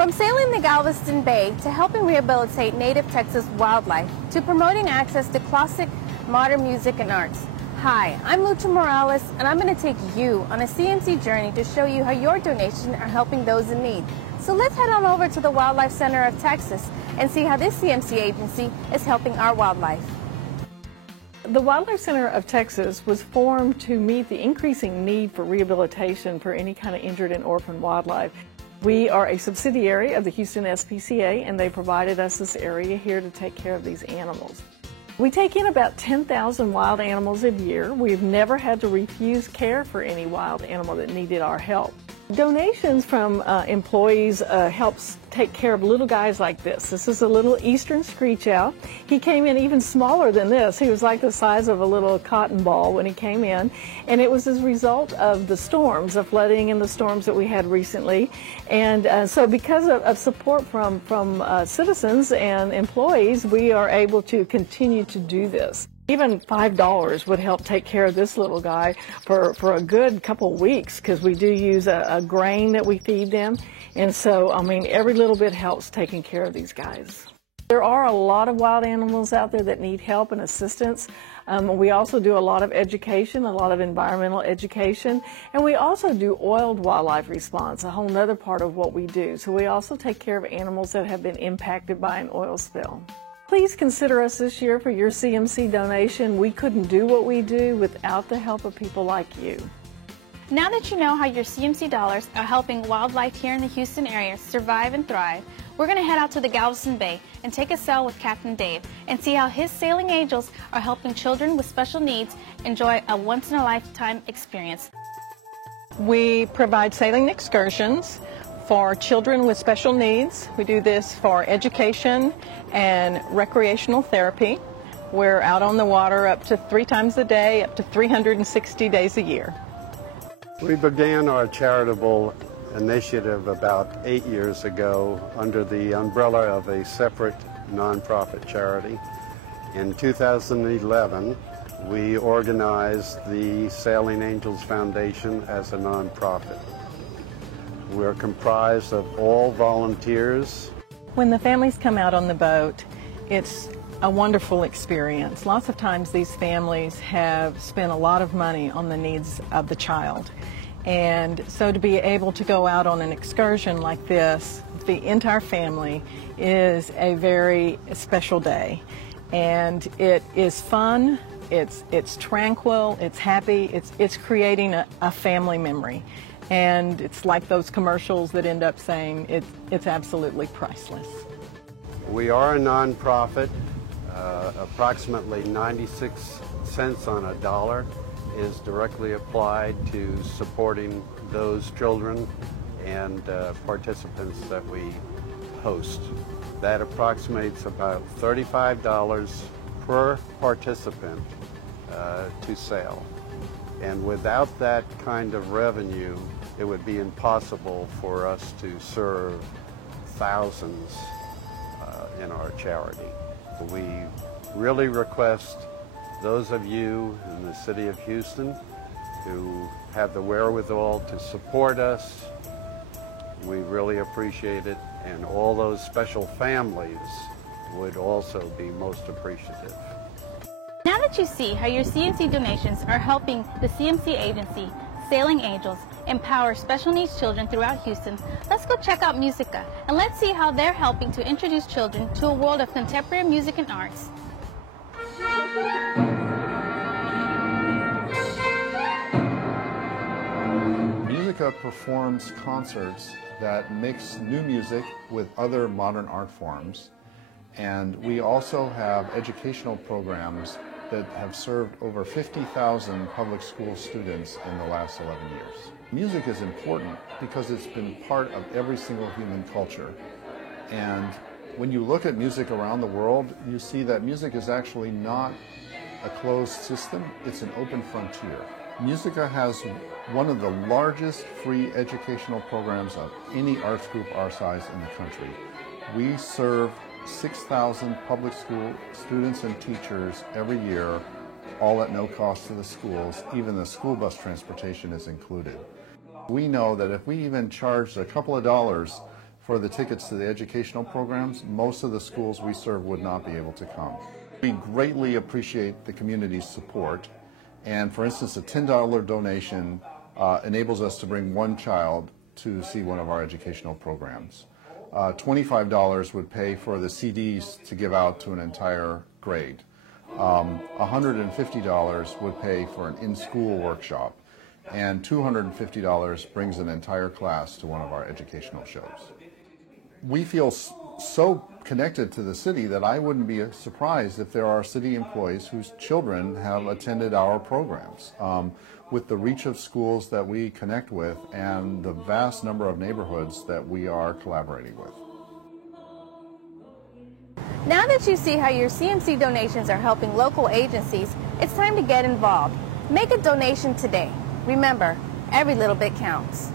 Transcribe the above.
From sailing the Galveston Bay to helping rehabilitate native Texas wildlife to promoting access to classic modern music and arts. Hi, I'm Lucha Morales, and I'm going to take you on a CMC journey to show you how your donations are helping those in need. So let's head on over to the Wildlife Center of Texas and see how this CMC agency is helping our wildlife. The Wildlife Center of Texas was formed to meet the increasing need for rehabilitation for any kind of injured and orphaned wildlife. We are a subsidiary of the Houston SPCA, and they provided us this area here to take care of these animals. We take in about 10,000 wild animals a year. We've never had to refuse care for any wild animal that needed our help. Donations from employees helps take care of little guys like this. This is a little eastern screech owl. He came in even smaller than this. He was like the size of a little cotton ball when he came in, and it was as a result of the storms, the flooding and the storms that we had recently. And so because of support from citizens and employees, we are able to continue to do this. Even $5 would help take care of this little guy for a good couple of weeks, because we do use a grain that we feed them. And so, I mean, every little bit helps taking care of these guys. There are a lot of wild animals out there that need help and assistance. We also do a lot of education, a lot of environmental education, and we also do oiled wildlife response, a whole nother part of what we do. So we also take care of animals that have been impacted by an oil spill. Please consider us this year for your CMC donation. We couldn't do what we do without the help of people like you. Now that you know how your CMC dollars are helping wildlife here in the Houston area survive and thrive, we're going to head out to the Galveston Bay and take a sail with Captain Dave and see how his sailing angels are helping children with special needs enjoy a once-in-a-lifetime experience. We provide sailing excursions for children with special needs. We do this for education and recreational therapy. We're out on the water up to 3 times a day, up to 360 days a year. We began our charitable initiative about 8 years ago under the umbrella of a separate nonprofit charity. In 2011, we organized the Sailing Angels Foundation as a nonprofit. We're comprised of all volunteers. When the families come out on the boat, it's a wonderful experience. Lots of times these families have spent a lot of money on the needs of the child. And so to be able to go out on an excursion like this, the entire family, is a very special day. And it is fun, it's tranquil, it's happy, it's creating a family memory. And it's like those commercials that end up saying it's absolutely priceless. We are a nonprofit. Approximately 96 cents on a dollar is directly applied to supporting those children and participants that we host. That approximates about $35 per participant to sail. And without that kind of revenue, it would be impossible for us to serve thousands in our charity. We really request those of you in the city of Houston who have the wherewithal to support us. We really appreciate it, and all those special families would also be most appreciative. Now that you see how your CMC donations are helping the CMC agency, Sailing Angels, empower special needs children throughout Houston, let's go check out Musica and let's see how they're helping to introduce children to a world of contemporary music and arts. Musica performs concerts that mix new music with other modern art forms, and we also have educational programs that have served over 50,000 public school students in the last 11 years. Music is important because it's been part of every single human culture. And when you look at music around the world, you see that music is actually not a closed system, it's an open frontier. Musica has one of the largest free educational programs of any arts group our size in the country. We serve 6,000 public school students and teachers every year, all at no cost to the schools. Even the school bus transportation is included. We know that if we even charged a couple of dollars for the tickets to the educational programs, most of the schools we serve would not be able to come. We greatly appreciate the community's support, and for instance, a $10 donation enables us to bring one child to see one of our educational programs. $25 would pay for the CDs to give out to an entire grade. $150 would pay for an in-school workshop, and $250 brings an entire class to one of our educational shows. We feel so connected to the city that I wouldn't be surprised if there are city employees whose children have attended our programs. With the reach of schools that we connect with and the vast number of neighborhoods that we are collaborating with. Now that you see how your CMC donations are helping local agencies, it's time to get involved. Make a donation today. Remember, every little bit counts.